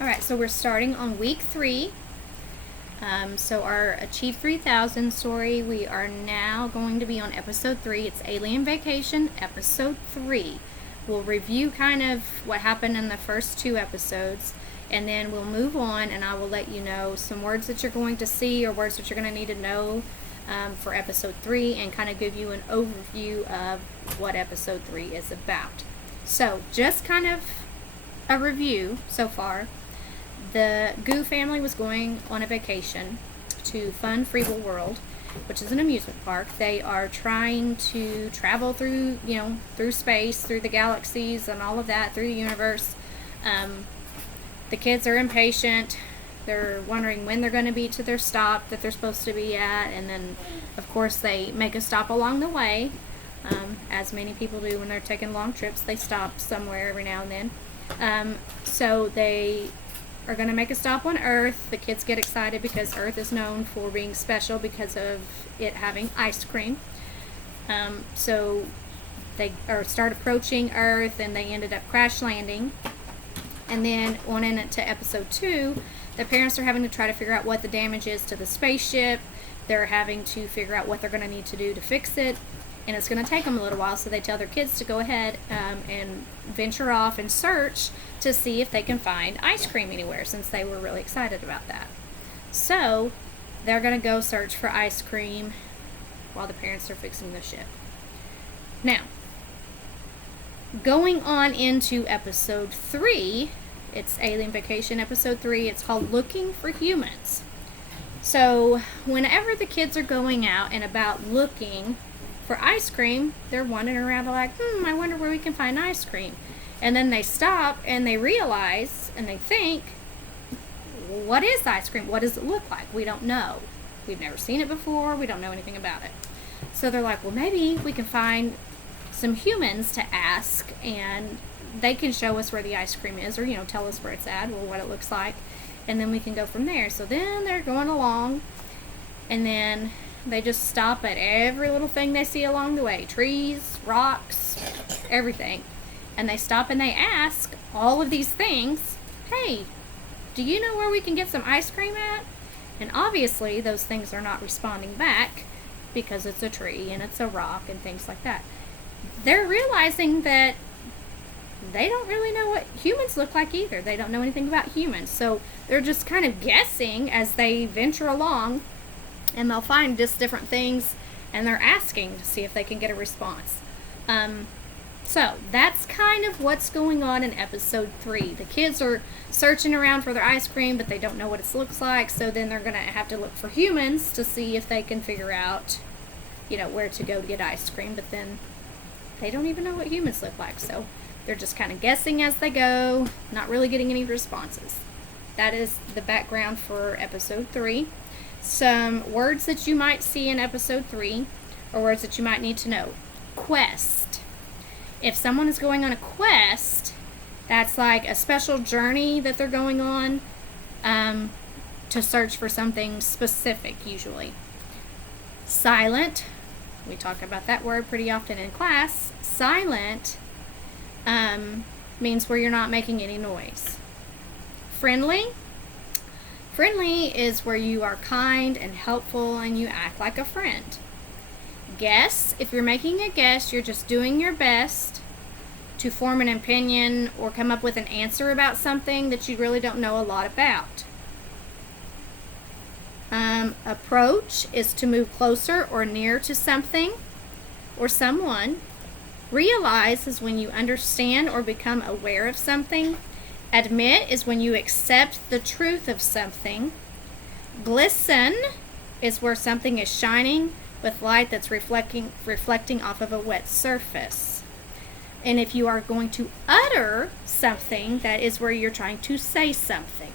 Alright, so we're starting on week 3. So our Achieve3000 story, we are now going to be on episode 3. It's Alien Vacation, episode 3. We'll review kind of what happened in the first 2 episodes, and then we'll move on, and I will let you know some words that you're going to see or words that you're going to need to know for episode 3, and kind of give you an overview of what episode 3 is about. So, just kind of a review so far. The Goo family was going on a vacation to Fun Freeble World, which is an amusement park. They are trying to travel through, through space, through the galaxies and all of that, through the universe. The kids are impatient. They're wondering when they're going to be to their stop that they're supposed to be at, and then, of course, they make a stop along the way. As many people do when they're taking long trips, they stop somewhere every now and then. So they are going to make a stop on Earth. The kids get excited because Earth is known for being special because of it having ice cream. So they start approaching Earth, and they ended up crash landing. And then on into episode 2, the parents are having to try to figure out what the damage is to the spaceship. They're having to figure out what they're going to need to do to fix it. And it's going to take them a little while, so they tell their kids to go ahead and venture off and search to see if they can find ice cream anywhere, since they were really excited about that. So they're going to go search for ice cream while the parents are fixing the ship. Now, going on into episode 3, it's Alien Vacation episode 3. It's called Looking for Humans. So whenever the kids are going out and about looking for ice cream, they're wandering around like, I wonder where we can find ice cream. And then they stop and they realize and they think, what is ice cream? What does it look like? We don't know. We've never seen it before. We don't know anything about it. So they're like, well, maybe we can find some humans to ask, and they can show us where the ice cream is, or tell us where it's at or what it looks like, and then we can go from there. So then they're going along, and then they just stop at every little thing they see along the way. Trees, rocks, everything. And they stop and they ask all of these things, hey, do you know where we can get some ice cream at? And obviously those things are not responding back because it's a tree and it's a rock and things like that. They're realizing that they don't really know what humans look like either. They don't know anything about humans. So they're just kind of guessing as they venture along, and they'll find just different things, and they're asking to see if they can get a response. So that's kind of what's going on in episode 3. The kids are searching around for their ice cream, but they don't know what it looks like, so then they're going to have to look for humans to see if they can figure out, where to go to get ice cream, but then they don't even know what humans look like, so they're just kind of guessing as they go, not really getting any responses. That is the background for episode 3. Some words that you might see in episode 3, or words that you might need to know. Quest. If someone is going on a quest, that's like a special journey that they're going on to search for something specific, usually. Silent. We talk about that word pretty often in class. Silent means where you're not making any noise. Friendly. Friendly is where you are kind and helpful and you act like a friend. Guess. If you're making a guess, you're just doing your best to form an opinion or come up with an answer about something that you really don't know a lot about. Approach is to move closer or near to something or someone. Realize is when you understand or become aware of something. Admit is when you accept the truth of something. Glisten is where something is shining with light that's reflecting off of a wet surface. And if you are going to utter something, that is where you're trying to say something.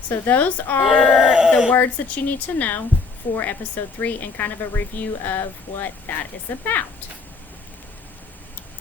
So those are the words that you need to know for episode 3 and kind of a review of what that is about.